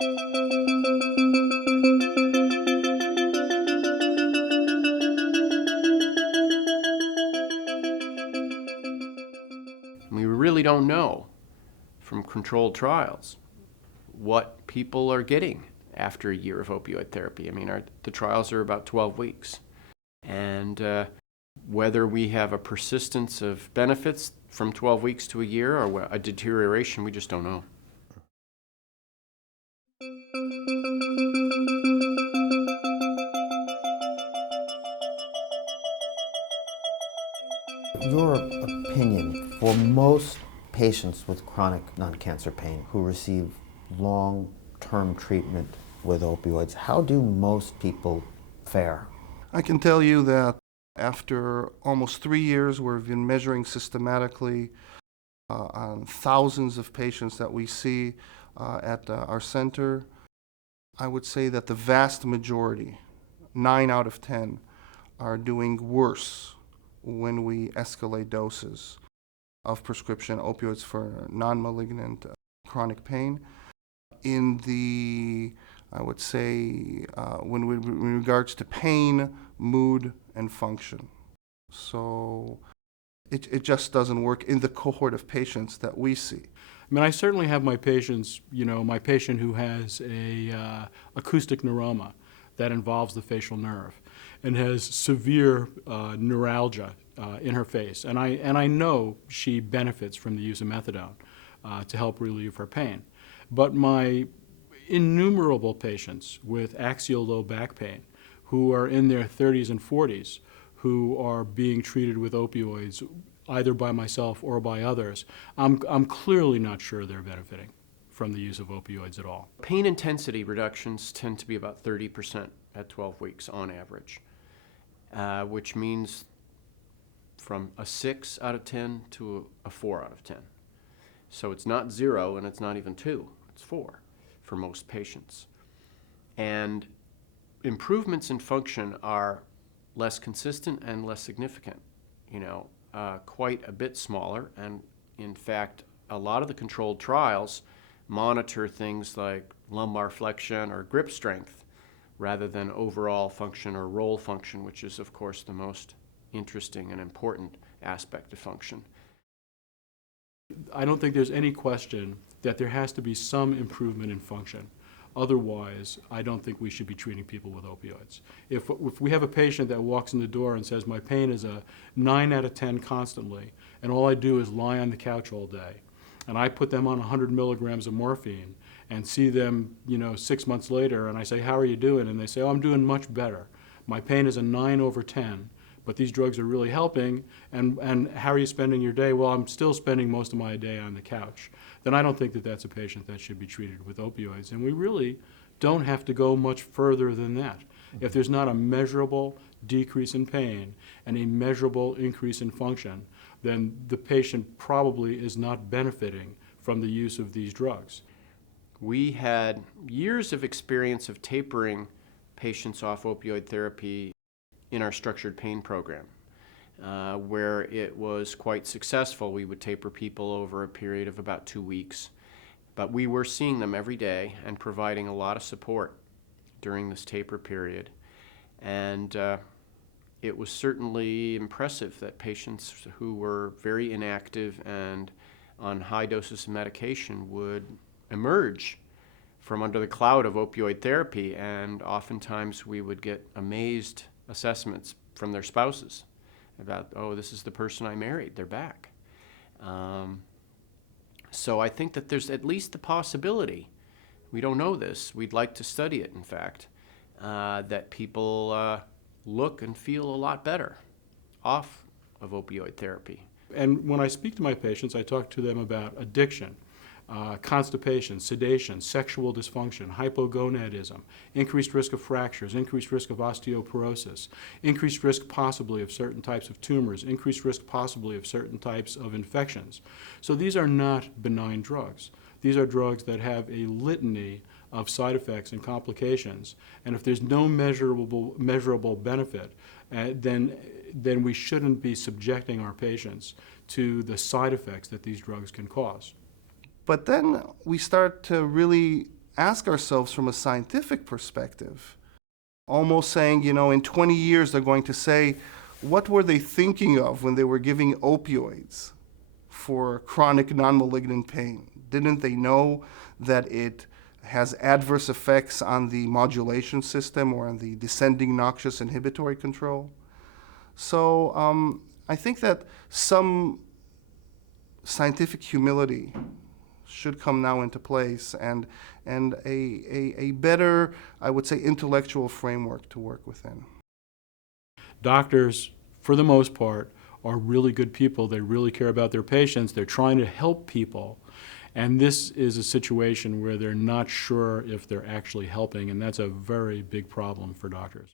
We really don't know from controlled trials what people are getting after a year of opioid therapy. I mean, the trials are about 12 weeks. And whether we have a persistence of benefits from 12 weeks to a year or a deterioration, we just don't know. Your opinion, for most patients with chronic non-cancer pain who receive long-term treatment with opioids, how do most people fare? I can tell you that after almost 3 years, we've been measuring systematically on thousands of patients that we see at our center. I would say that the vast majority, 9 out of 10, are doing worse when we escalate doses of prescription opioids for non-malignant chronic pain. In the, I would say, in regards to pain, mood, and function. So it just doesn't work in the cohort of patients that we see. I mean, I certainly have my patients, my patient who has a acoustic neuroma that involves the facial nerve and has severe neuralgia in her face. And I know she benefits from the use of methadone to help relieve her pain. But my innumerable patients with axial low back pain who are in their 30s and 40s who are being treated with opioids either by myself or by others, I'm clearly not sure they're benefiting from the use of opioids at all. Pain intensity reductions tend to be about 30% at 12 weeks on average, which means from a 6 out of 10 to a 4 out of 10. So it's not 0 and it's not even 2, it's 4 for most patients. And improvements in function are less consistent and less significant, quite a bit smaller. And in fact, a lot of the controlled trials monitor things like lumbar flexion or grip strength rather than overall function or roll function, which is, of course, the most interesting and important aspect of function. I don't think there's any question that there has to be some improvement in function. Otherwise, I don't think we should be treating people with opioids. If we have a patient that walks in the door and says, my pain is a 9 out of 10 constantly, and all I do is lie on the couch all day, and I put them on 100 milligrams of morphine and see them 6 months later, and I say, how are you doing? And they say, oh, I'm doing much better. My pain is a 9 over 10, but these drugs are really helping, and how are you spending your day? Well, I'm still spending most of my day on the couch. Then I don't think that that's a patient that should be treated with opioids. And we really don't have to go much further than that. If there's not a measurable decrease in pain and a measurable increase in function, then the patient probably is not benefiting from the use of these drugs. We had years of experience of tapering patients off opioid therapy in our structured pain program, where it was quite successful. We would taper people over a period of about 2 weeks. But we were seeing them every day and providing a lot of support during this taper period. And it was certainly impressive that patients who were very inactive and on high doses of medication would emerge from under the cloud of opioid therapy, and oftentimes we would get amazed assessments from their spouses about, oh, this is the person I married, they're back. So I think that there's at least the possibility, we don't know this, we'd like to study it in fact, that people look and feel a lot better off of opioid therapy. And when I speak to my patients, I talk to them about addiction, constipation, sedation, sexual dysfunction, hypogonadism, increased risk of fractures, increased risk of osteoporosis, increased risk possibly of certain types of tumors, increased risk possibly of certain types of infections. So these are not benign drugs. These are drugs that have a litany of side effects and complications. And if there's no measurable benefit, then we shouldn't be subjecting our patients to the side effects that these drugs can cause. But then we start to really ask ourselves from a scientific perspective, almost saying, in 20 years they're going to say, what were they thinking of when they were giving opioids for chronic non-malignant pain? Didn't they know that it has adverse effects on the modulation system or on the descending noxious inhibitory control? So I think that some scientific humility should come now into place, and a better, I would say, intellectual framework to work within. Doctors, for the most part, are really good people. They really care about their patients. They're trying to help people. And this is a situation where they're not sure if they're actually helping, and that's a very big problem for doctors.